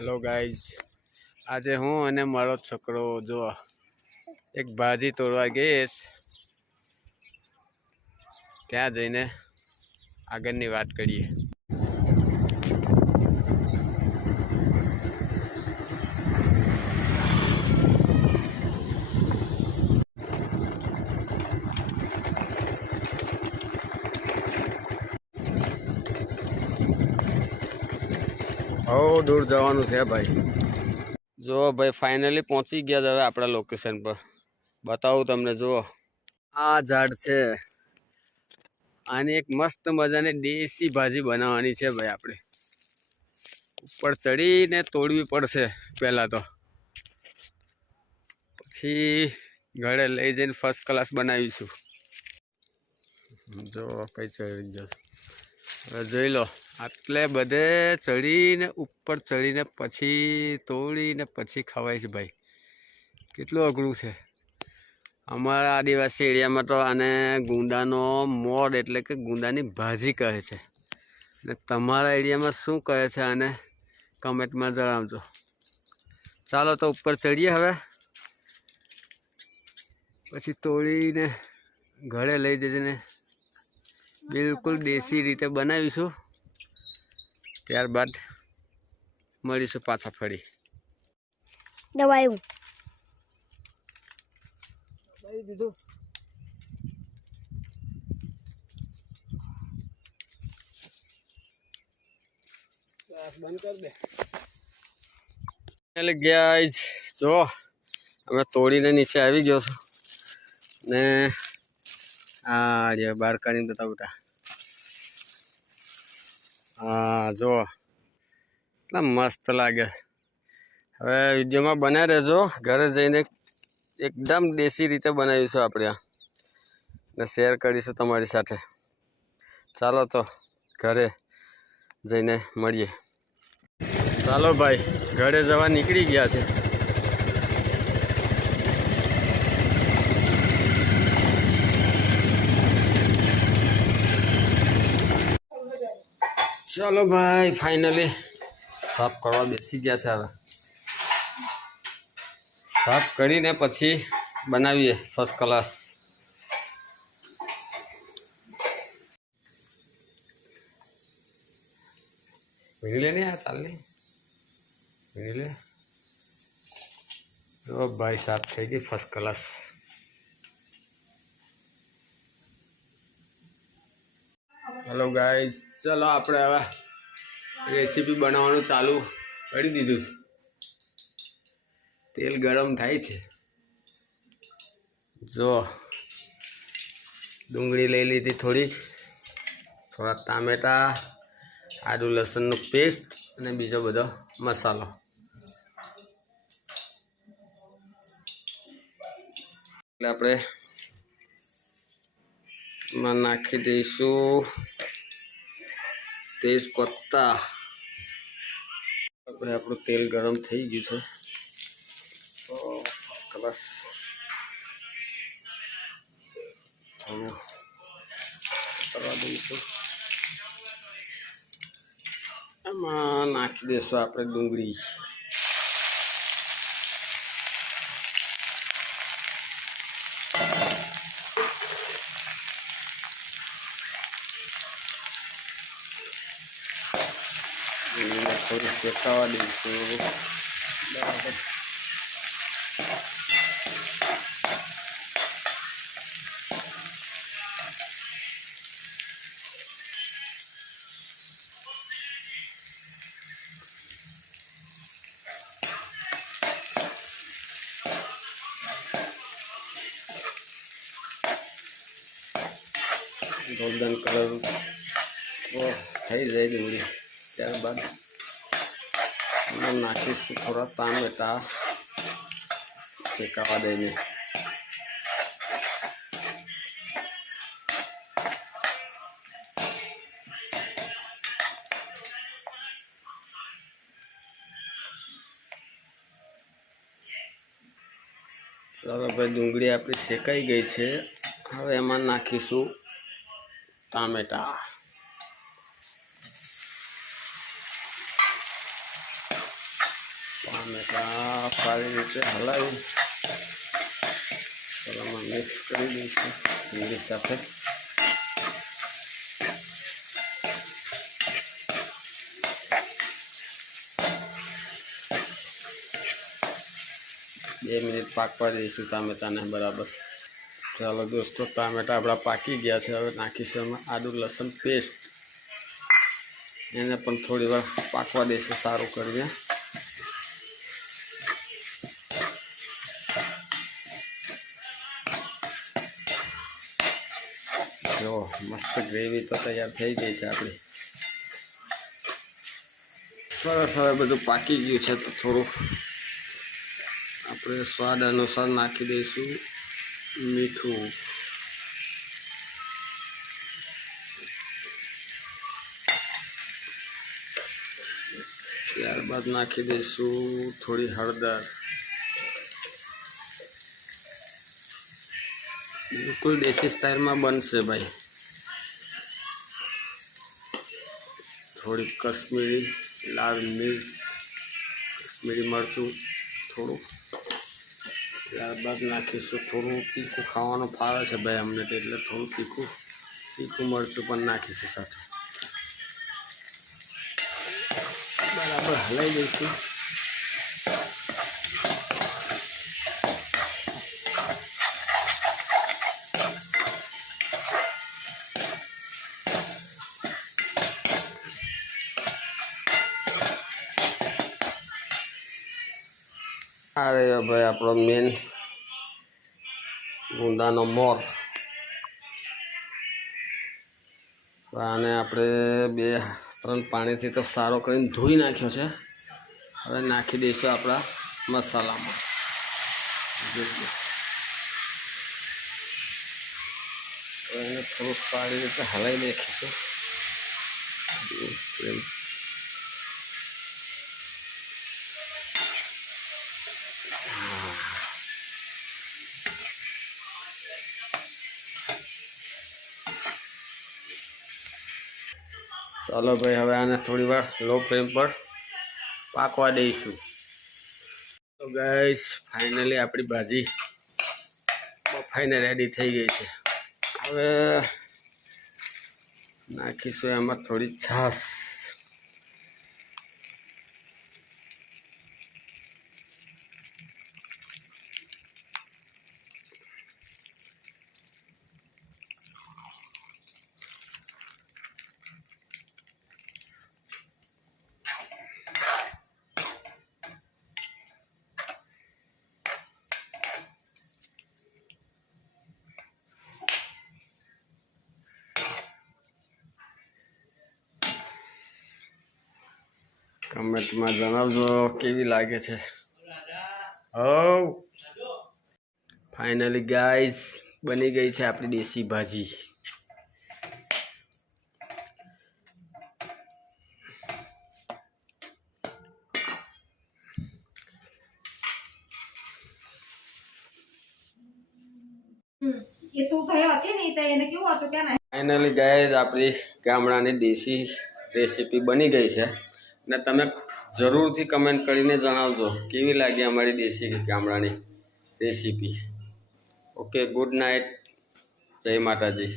Hello guys आज हूँ અને મારો છોકરો જો એક ભાજી તોડવા ગઈશ ત્યાં જઈને આગળની વાત કરીએ। બહુ દૂર જવાનું છે ભાઈ। જો ભાઈ ફાઇનલી પહોંચી ગયા હવે આપણા લોકેશન પર। બતાવું તમને, જુઓ આ ઝાડ છે, આની એક મસ્ત મજાની દેશી ભાજી બનાવવાની છે ભાઈ। આપણે ઉપર ચડીને તોડવી પડશે પહેલા તો, પછી ઘરે લઈ જઈને ફર્સ્ટ ક્લાસ બનાવીશું। જો કઈ ચડી જશે, હવે જોઈ લો। આટલે બધે ચડીને ઉપર ચડીને પછી તોડીને પછી ખવાય છે ભાઈ। કેટલું અઘરું છે। અમારા આદિવાસી એરિયામાં તો આને ગુંદાનો મોડ એટલે કે ગુંદાની ભાજી કહે છે, અને તમારા એરિયામાં શું કહે છે આને કમેન્ટમાં જણાવજો। ચાલો તો ઉપર ચડીએ હવે, પછી તોડીને ઘરે લઈ જઈને બિલકુલ દેશી રીતે બનાવીશું। ત્યારબાદ મળીશું પાછા ફરી। દવાયું દીધું બંધ કર દે। એટલે ગાઈસ જો અમે તોડીને નીચે આવી ગયો છું ને આ જે બહાર કાઢીને બતાવું બેટા। હા જો એટલા મસ્ત લાગે। હવે વિડીયોમાં બન્યા રહેજો, ઘરે જઈને એકદમ દેશી રીતે બનાવીશું આપણે ને શેર કરીશું તમારી સાથે। ચાલો તો ઘરે જઈને મળીએ। ચાલો ભાઈ ઘરે જવા નીકળી ગયા છે। ચાલો ભાઈ ફાઇનલી સાફ કરવા બેસી ગયા છે। હવે સાફ કરીને પછી બનાવીએ ફર્સ્ટ ક્લાસ। ભીડી લે ને આ ચાલ ને ભીડી લે। જો ભાઈ સાફ થઈ ગઈ ફર્સ્ટ ક્લાસ। હેલો ગાઈસ, ચલો આપણે હવે રેસીપી બનાવવાનું ચાલુ કરી દીધું। તેલ ગરમ થાય છે, જો ડુંગળી લઈ લીધી થોડીક, થોડા ટામેટા, આદુ લસણનું પેસ્ટ અને બીજો બધો મસાલો। એટલે આપણે એમાં નાખી દઈશું તેજ પત્તા। આપણે આપણું તેલ ગરમ થઈ ગયું છે તો બસ કરવા દઈશું। એમાં નાખી દઈશું આપણે ડુંગળી। થોડી શેકાવા દઈશું બરાબર। ગોલ્ડન કલર થઈ જાય ડુંગળી, ત્યારબાદ નાખીશું થોડા ટામેટા શેકાવા દઈને। ચાલો ભાઈ ડુંગળી આપણી શેકાઈ ગઈ છે, હવે એમાં નાખીશું ટામેટા। ટામેટા સારી રીતે હલાવી તેમાં મિક્સ કરી દઈશું ડુંગળી સાથે. બે મિનિટ પાકવા દઈશું ટામેટાને બરાબર. ચાલો દોસ્તો, ટામેટા આપણા પાકી ગયા છે. હવે નાખીશું એમાં આદુ લસણ પેસ્ટ. એને પણ થોડી વાર પાકવા દઈશું સારું કરીને. જો મસ્ત ગ્રેવી તો તૈયાર થઈ ગઈ છે આપણી. સરસ, હવે બધું પાકી ગયું છે તો થોડું આપણે સ્વાદ અનુસાર નાખી દઈશું મીઠું. ત્યારબાદ નાખી દઈશું થોડી હળદર. બિલકુલ દેશી સ્ટાઇલમાં બનશે ભાઈ. થોડી કશ્મીરી લાલ મિર્ચ, કશ્મીરી મરચું થોડું. ત્યારબાદ નાખીશું થોડું તીખું. ખાવાનું ફાવે છે ભાઈ અમને, એટલે થોડું તીખું મરચું પણ નાખીશું સાથે. બરાબર હલાવી દઈશું. આ રહ્યો ભાઈ આપણો મેન ગુંદાનો મોર. આને આપણે 2-3 પાણીથી તો સારો કરીને ધોઈ નાખ્યો છે. હવે નાખી દઈશું આપણા મસાલામાં. એને થોડું સારી રીતે હલાવી નાખીશું. ચાલો ભાઈ, હવે આને થોડી વાર લો ફ્લેમ પર પાકવા દઈશું. તો ગાઈસ, ફાઇનલી આપણી ભાજી બફાઈને રેડી થઈ ગઈ છે. હવે નાખીશું એમાં થોડી છાશ. કમેન્ટમાં જણાવજો કેવી લાગે છે. ફાઇનલી ગાઈસ, બની ગઈ છે આપણી દેશી ભાજી. ફાઇનલી ગાઈસ, આપણી ગામડાની દેશી રેસીપી બની ગઈ છે. ને તમે જરૂરથી કમેન્ટ કરીને જણાવજો કેવી લાગી અમારી દેશી ગામડાની રેસીપી. ઓકે, ગુડ નાઇટ, જય માતાજી.